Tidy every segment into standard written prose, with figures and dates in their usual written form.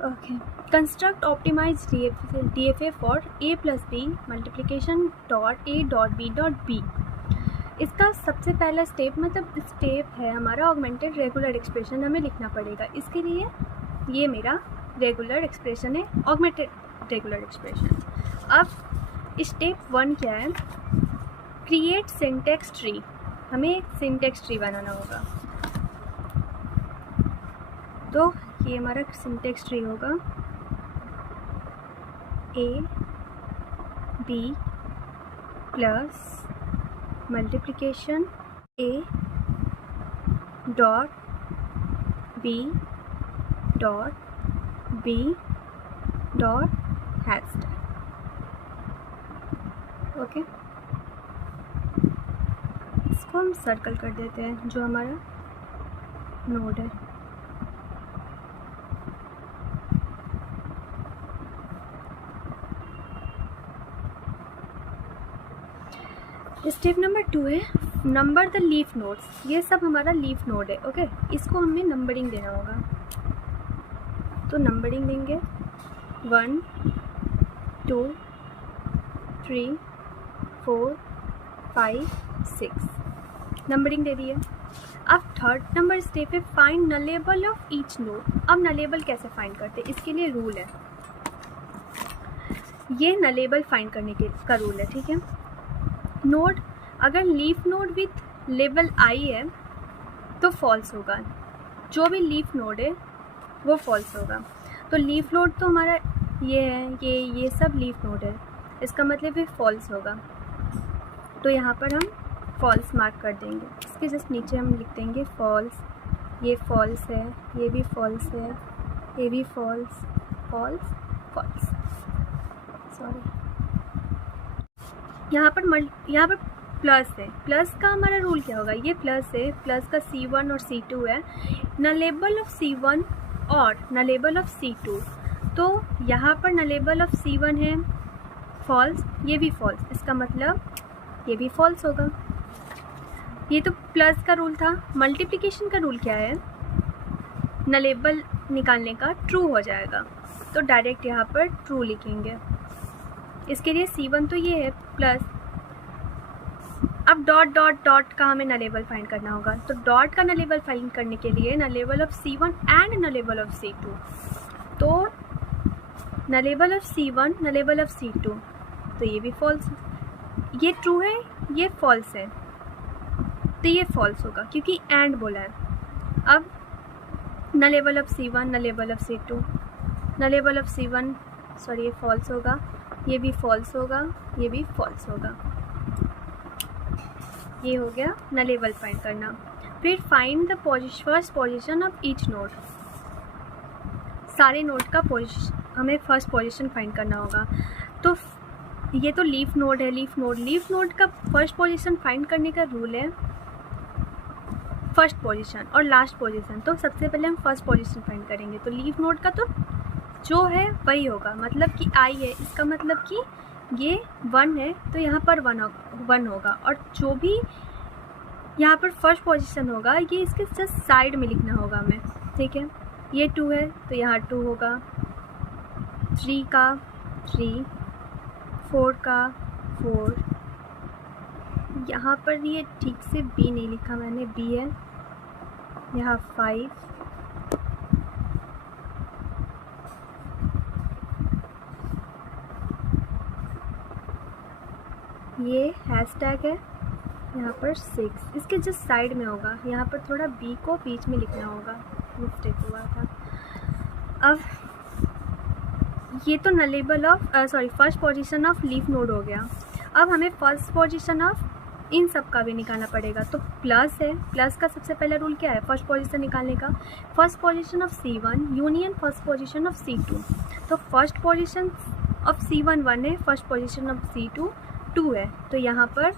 Okay, construct optimise DFA for a plus B multiplication dot a dot b dot b। इसका सबसे पहला step है हमारा augmented regular expression हमें लिखना पड़ेगा। इसके लिए ये मेरा रेगुलर एक्सप्रेशन है, ऑगमेंटेड रेगुलर एक्सप्रेशन। अब स्टेप 1 क्या है, क्रिएट सिंटैक्स ट्री। हमें एक सिंटैक्स ट्री बनाना होगा। तो ये हमारा सिंटैक्स ट्री होगा a b plus multiplication a dot b dot b dot hashtag. Okay, इसको हम सर्कल कर देते हैं जो हमारा नोड है। स्टेप नंबर 2 है नंबर द लीफ नोड्स। ये सब हमारा लीफ नोड है। ओके, इसको हमें नंबरिंग देना होगा। तो नंबरिंग देंगे 1 2 3 4 5 6 नंबरिंग दे दी है। अब थर्ड नंबर स्टेप है find nullable of each node. अब नलेबल कैसे फाइंड करते हैं, इसके लिए रूल है। ये नलेबल फाइंड करने का रूल है, ठीक है। नोड अगर leaf node with label i है तो फॉल्स होगा। जो भी लीफ नोड है वो फॉल्स होगा। तो लीफ नोड तो हमारा ये है, ये सब लीफ नोड है, इसका मतलब ये फॉल्स होगा। तो यहाँ पर हम फॉल्स मार्क कर देंगे। इसके जस्ट नीचे हम लिख देंगे फॉल्स। ये फॉल्स है, ये भी फॉल्स है, ये भी फॉल्स फॉल्स फॉल्स। सॉरी, यहाँ पर प्लस है। प्लस का हमारा रूल क्या होगा, ये प्लस है, प्लस का C1 और C2 है। नलेबल ऑफ C1 और नलेबल ऑफ C2। तो यहाँ पर नलेबल ऑफ C1 है फॉल्स, ये भी फॉल्स, इसका मतलब ये भी फॉल्स होगा। ये तो प्लस का रूल था। मल्टीप्लिकेशन का रूल क्या है, नलेबल निकालने का ट्रू हो जाएगा। तो डायरेक्ट यहाँ पर ट्रू लिखेंगे। इसके लिए C1 तो ये है प्लस। अब डॉट डॉट डॉट का हमें नलेबल फाइंड करना होगा। तो डॉट का नलेबल फाइंड करने के लिए nullable of C1 and nullable of C2। तो nullable of C1 nullable of C2, तो ये भी फॉल्स, ये ट्रू है, ये फॉल्स है, तो ये फॉल्स होगा क्योंकि एंड बोला है। अब nullable of C1 nullable of C2, nullable of C1 sorry ये फॉल्स होगा, ये भी फॉल्स होगा, ये भी फॉल्स होगा। ये हो गया नलेबल फाइंड करना। फिर find the first position of each node. सारे नोड का हमें फर्स्ट पोजीशन फाइंड करना होगा। तो ये तो लीफ नोड है, लीफ नोड का फर्स्ट पोजीशन फाइंड करने का रूल है फर्स्ट पोजीशन और लास्ट पोजीशन। तो सबसे पहले हम फर्स्ट पोजीशन फाइंड करेंगे। तो लीफ नोड का तो जो है वही होगा, मतलब कि i है, इसका मतलब कि ये 1 है तो यहाँ पर 1 होगा। और जो भी यहाँ पर फर्स्ट पोजीशन होगा ये इसके जस्ट साइड में लिखना होगा हमें, ठीक है। ये 2 है तो यहाँ 2 होगा, 3 का 3, 4 का 4। यहाँ पर ये ठीक से b नहीं लिखा मैंने, b है। यहाँ 5, ये हैशटैग है, यहाँ पर 6 इसके जस्ट साइड में होगा। यहाँ पर थोड़ा b को बीच में लिखना होगा, मिस्टेक हुआ था। अब ये तो nullable of first position of leaf node हो गया। अब हमें फर्स्ट पोजीशन ऑफ इन सब का भी निकालना पड़ेगा। तो प्लस है, प्लस का सबसे पहला रूल क्या है, फर्स्ट पोजीशन निकालने का। First position of C1 union first position of C2। तो फर्स्ट पोजीशन ऑफ C1 1 है, फर्स्ट पोजीशन ऑफ C2 2 है। तो यहाँ पर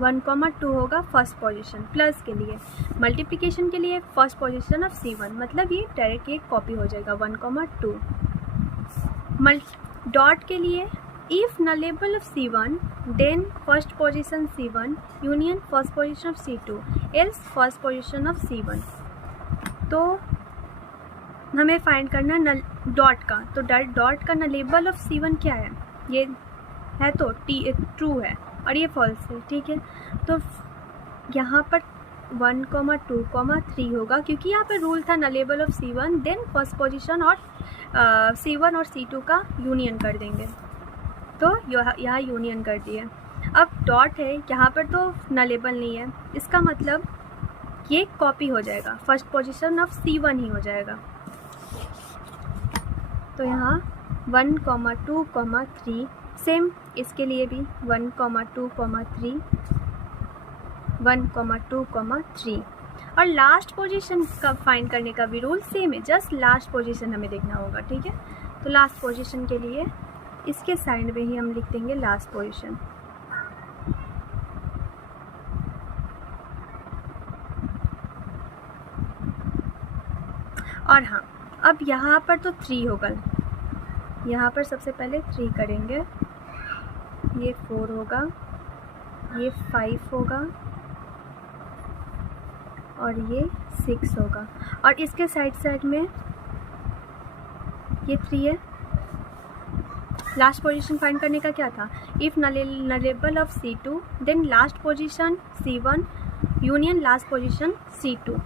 1,2 होगा फर्स्ट पोजीशन। प्लस के लिए, मल्टीप्लिकेशन के लिए फर्स्ट पोजीशन ऑफ C1, मतलब ये डायरेक्ट एक कॉपी हो जाएगा 1,2। डॉट के लिए if nullable of C1 then first position C1 union first position of C2 else first position of C1। तो हमें फाइंड करना डॉट का, तो डॉट का नलेबल ऑफ C1 क्या है, ये है तो ट्रू है और ये फॉल्स है, ठीक है। तो यहाँ पर 1, 2, 3 होगा, क्योंकि यहाँ पे रूल था nullable of C1 then first position और C1 और C2 का यूनियन कर देंगे, तो यहाँ यूनियन कर दिए। अब डॉट है यहाँ पर तो नलेबल नहीं है, इसका मतलब ये कॉपी हो जाएगा, फर्स्ट पोजीशन ऑफ C1 ही हो जाएगा। तो यहाँ 1, 2, 3 सेम इसके लिए भी 1, 2, 3 1, 2, 3 और लास्ट पोजीशन का फाइंड करने का भी रूल सेम है, जस्ट लास्ट पोजीशन हमें देखना होगा, ठीक है। तो लास्ट पोजीशन के लिए इसके साइड में ही हम लिख देंगे लास्ट पोजीशन। और हाँ, अब यहाँ पर तो 3 होगा, यहाँ पर सबसे पहले 3 करेंगे, ये 4 होगा, ये 5 होगा और ये 6 होगा, और इसके साइड में ये 3 है। लास्ट पोजीशन फाइंड करने का क्या था, if nullable of C2 then last position C1 union last position C2।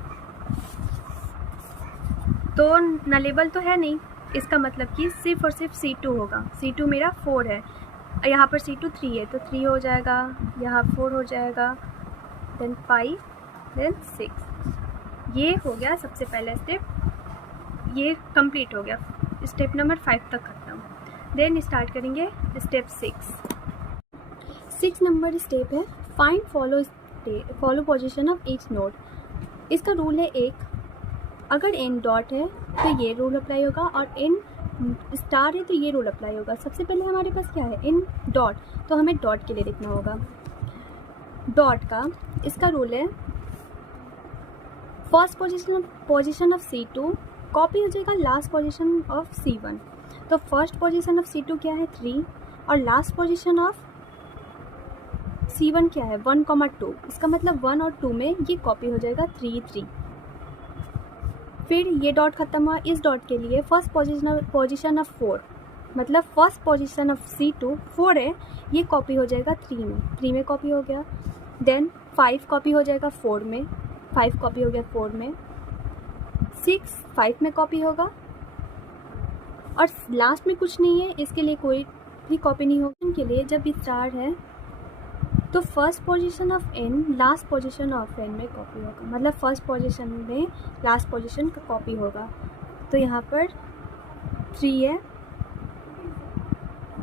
तो नलेबल तो है नहीं, इसका मतलब कि सिर्फ और सिर्फ C2 होगा। C2 मेरा 4 है, यहाँ पर C2 3 है, तो 3 हो जाएगा, यहाँ 4 हो जाएगा, देन 5 देन 6। ये हो गया सबसे पहला स्टेप, ये कंप्लीट हो गया, स्टेप नंबर 5 तक खत्म। देन स्टार्ट करेंगे स्टेप 6 नंबर स्टेप है find follow position of each node. इसका रूल है एक, अगर n डॉट है तो ये रूल अप्लाई होगा और n स्टार है तो ये रूल अप्लाई होगा। सबसे पहले हमारे पास क्या है, n डॉट, तो हमें डॉट के लिए देखना होगा। डॉट का इसका रूल है first position of C2 copy हो जाएगा लास्ट पोजीशन ऑफ C1। तो फर्स्ट पोजीशन ऑफ C2 क्या है 3 और लास्ट पोजीशन ऑफ C1 क्या है 1, 2। इसका मतलब 1 और 2 में ये कॉपी हो जाएगा 3, 3। फिर ये डॉट खत्म हुआ, इस डॉट के लिए फर्स्ट पोजीशन ऑफ 4, मतलब फर्स्ट पोजीशन ऑफ C2 4 है, ये कॉपी हो जाएगा 3 में कॉपी हो गया। देन 5 कॉपी हो जाएगा 4 में, 5 कॉपी हो गया 4 में, 6 5 में कॉपी होगा और लास्ट में कुछ नहीं है, इसके लिए कोई भी कॉपी नहीं होगा। इनके लिए जब स्टार है तो first position of n last position of n में कॉपी होगा, मतलब फर्स्ट पोजीशन में लास्ट पोजीशन का कॉपी होगा। तो यहाँ पर 3 है,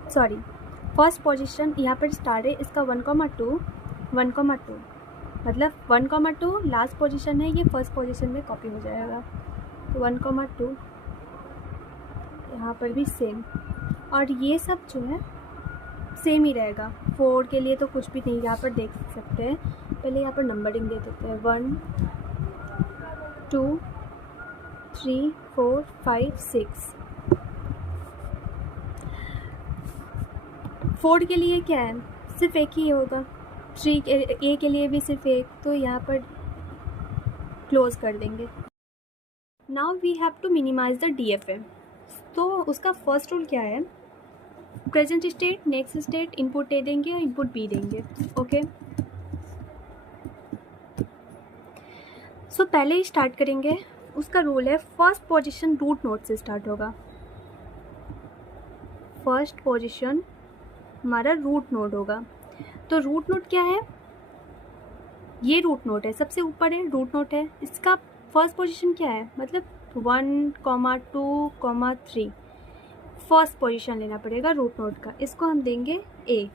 सॉरी फर्स्ट पोजीशन यहाँ पर स्टार है, इसका 1, 2 मतलब 1, 2 लास्ट पोजीशन है, ये फर्स्ट पोजीशन में कॉपी हो जाएगा। तो 1, 2 यहाँ पर भी सेम, और ये सब जो है सेम ही रहेगा। 4 के लिए तो कुछ भी नहीं, यहाँ पर देख सकते हैं। पहले यहाँ पर नंबरिंग दे देते हैं 1, 2, 3, 4, 5, 6। 4 के लिए क्या है, सिर्फ एक ही होगा। 3 ए के लिए भी सिर्फ एक, तो यहाँ पर क्लोज कर देंगे। Now we have to minimise the DFA। तो उसका फर्स्ट रूल क्या है, present state, next state, input A देंगे और इनपुट B देंगे, ओके। सो पहले ही स्टार्ट करेंगे, उसका रूल है फर्स्ट पोजीशन रूट नोड से स्टार्ट होगा। फर्स्ट पोजीशन हमारा रूट नोड होगा, तो रूट नोड क्या है, ये रूट नोड है, सबसे ऊपर है रूट नोड है, इसका फर्स्ट पोजीशन क्या है, मतलब 1, 2, 3 फर्स्ट पोजीशन लेना पड़ेगा रूट नोड का, इसको हम देंगे A।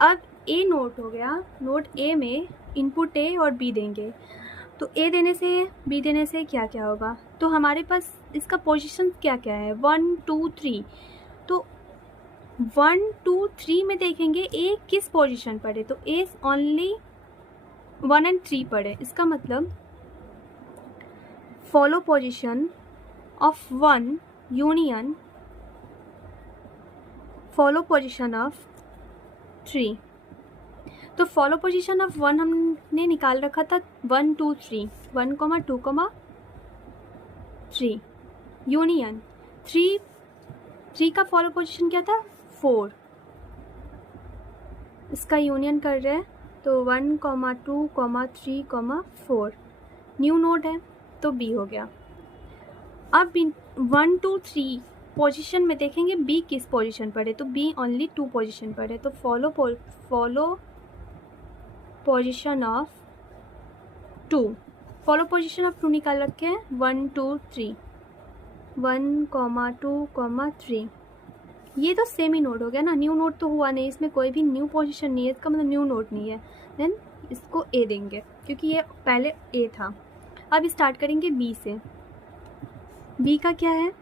अब A नोड हो गया, नोड A में इनपुट A और B देंगे, तो A देने से B देने से क्या क्या होगा, तो हमारे पास इसका पोजीशन क्या क्या है 1, 2, 3। तो 1, 2, 3 में देखेंगे A किस पोजीशन पर है, तो A ओनली 1 और 3 पर है। इसका मतलब follow position of 1 union follow position of 3। तो फॉलो पोजीशन ऑफ 1 हमने निकाल रखा था 1, 2, 3, 1, 2, 3। यूनियन 3 का फॉलो पोजीशन क्या था 4, इसका यूनियन कर रहे हैं तो 1, 2, 3, 4 न्यू नोड है तो बी हो गया। अब 1, 2, 3 पोजीशन में देखेंगे बी किस पोजीशन पर है, तो बी ओनली 2 पोजीशन पर है, तो follow position of 2, follow position of 2 निकाल रखे हैं 1, 2, 3, 1, 2, 3, ये तो सेम ही नोड हो गया ना, न्यू नोड तो हुआ नहीं, इसमें कोई भी न्यू पोजीशन नहीं है, इसका मतलब न्यू नोड नहीं है, देन इसको ए देंगे क्योंकि ये पहले ए था। अब स्टार्ट करेंगे बी से, बी का क्या है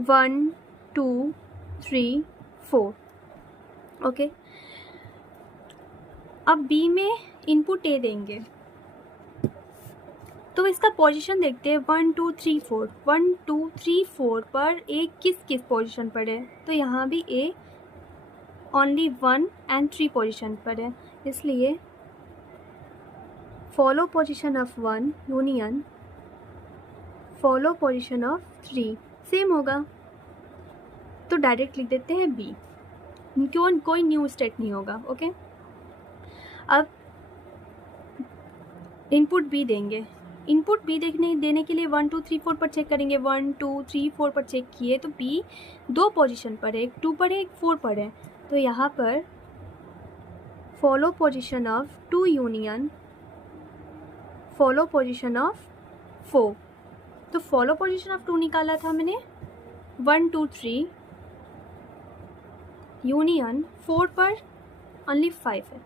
1, 2, 3, 4, ओके। अब बी में इनपुट ए देंगे तो इसका पोजीशन देखते हैं 1, 2, 3, 4, 1, 2, 3, 4 पर ए किस पोजीशन पर है, तो यहाँ भी ए ओनली 1 and 3 पोजीशन पर है, इसलिए follow position of 1 union follow position of 3 same होगा, तो डायरेक्ट लिख देते हैं बी, क्यों कोई न्यू स्टेट नहीं होगा, ओके। अब इनपुट बी देंगे, इनपुट बी देने के लिए 1, 2, 3, 4 पर चेक करेंगे, 1, 2, 3, 4 पर चेक किए तो बी 2 पोजीशन पर है, एक 2 पर है एक 4 पर है, तो यहाँ पर follow position of 2 union follow position of 4, तो फॉलो पोजीशन ऑफ 2 निकाला था मैंने 1, 2, 3 यूनियन 4 पर ओनली 5 है,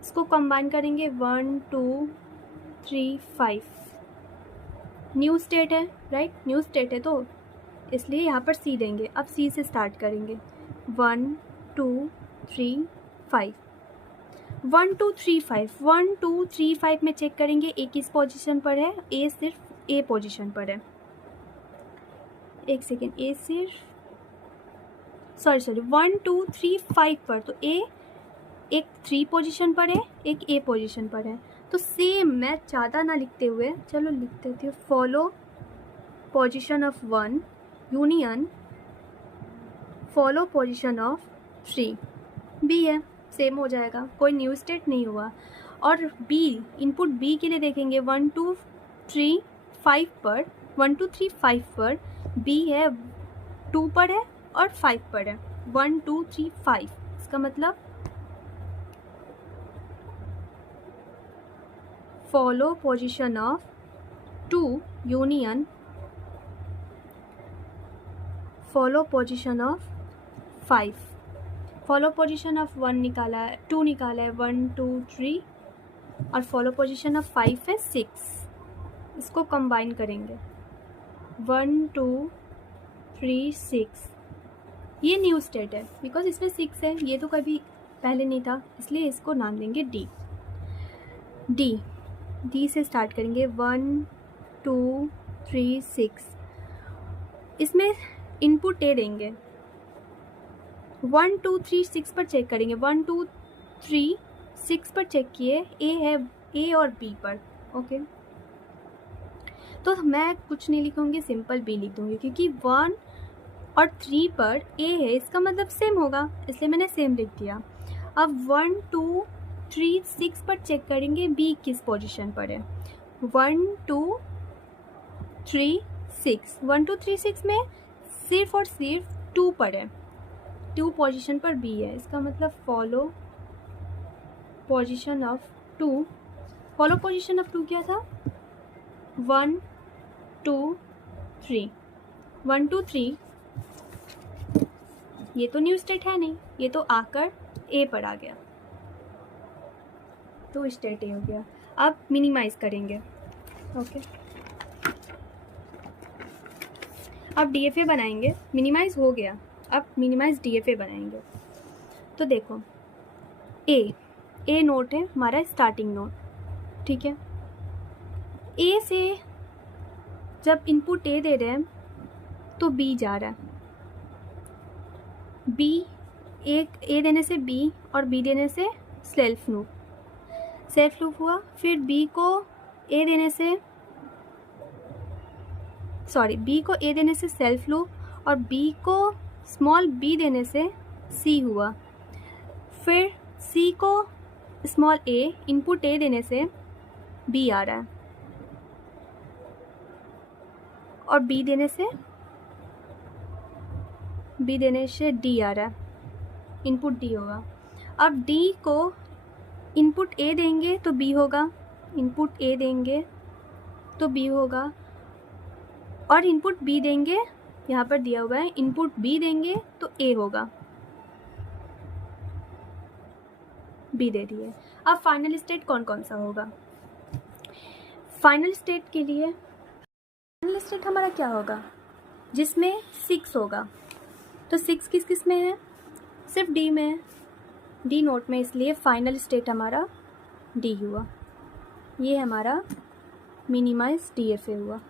इसको कंबाइन करेंगे 1, 2, 3, 5 न्यू स्टेट है, राइट, न्यू स्टेट है तो इसलिए यहाँ पर सी देंगे। अब सी से स्टार्ट करेंगे 1, 2, 3, 5 1, 2, 3, 5 1, 2, 3, 5 में चेक करेंगे ए किस पोजीशन पर है, ए सिर्फ ए पोजीशन पर है, एक सेकेंड, ए सिर्फ सॉरी 1, 2, 3, 5 पर, तो ए एक 3 पोजीशन पर है एक ए पोजीशन पर है, तो सेम मैं ज़्यादा ना लिखते हुए चलो लिख देती हूँ follow position of 1 union follow position of 3 B है, सेम हो जाएगा, कोई न्यू स्टेट नहीं हुआ। और बी इनपुट बी के लिए देखेंगे 1, 2, 3, 5 पर 1, 2, 3, 5 पर बी है 2 पर है और 5 पर है 1, 2, 3, 5, इसका मतलब follow position of 2 union follow position of 5, follow position of 1 निकाला है 2 निकाला है 1, 2, 3 और फॉलो पोजीशन ऑफ 5 है 6, इसको कंबाइन करेंगे 1, 2, 3, 6, ये न्यू स्टेट है बिकॉज इसमें 6 है, ये तो कभी पहले नहीं था, इसलिए इसको नाम देंगे डी। डी से स्टार्ट करेंगे 1, 2, 3, 6, इसमें इनपुट ए देंगे 1, 2, 3, 6 पर चेक करेंगे 1, 2, 3, 6 पर चेक किए ए है ए और बी पर, ओके। तो मैं कुछ नहीं लिखूँगी, सिंपल बी लिख दूँगी क्योंकि 1 और 3 पर ए है, इसका मतलब सेम होगा, इसलिए मैंने सेम लिख दिया। अब 1, 2, 3, 6 पर चेक करेंगे बी किस पोजीशन पर है 1, 2, 3, 6 1, 2, 3, 6 में सिर्फ और सिर्फ 2 पर है, 2 पोजीशन पर बी है, इसका मतलब follow position of 2, follow position of 2 क्या था 1, 2, 3 1, 2, 3, ये तो न्यू स्टेट है नहीं, ये तो आकर ए पर आ गया, तो स्टेट ए हो गया। अब मिनिमाइज करेंगे, ओके। अब डीएफए बनाएंगे, मिनिमाइज हो गया, अब मिनिमाइज डीएफए बनाएंगे। तो देखो ए नोट है हमारा स्टार्टिंग नोट, ठीक है। ए से जब इनपुट ए दे रहे हैं तो बी जा रहा है, बी एक ए देने से बी और बी देने से सेल्फ लूप हुआ, फिर बी को ए देने से सॉरी बी को ए देने से सेल्फ लूप और बी को स्मॉल बी देने से सी हुआ, फिर सी को स्मॉल ए इनपुट ए देने से बी आ रहा है और बी देने से डी आ रहा है, इनपुट डी होगा। अब डी को इनपुट ए देंगे तो बी होगा, इनपुट ए देंगे तो बी होगा, और इनपुट बी देंगे, यहाँ पर दिया हुआ है इनपुट बी देंगे तो ए होगा, बी दे दिए। अब फाइनल स्टेट कौन कौन सा होगा? फाइनल स्टेट के लिए फाइनल स्टेट हमारा क्या होगा? जिसमें 6 होगा, तो 6 किस किस में है? सिर्फ डी में है, डी नोट में, इसलिए फाइनल स्टेट हमारा डी हुआ। ये हमारा मिनिमाइज DFA हुआ।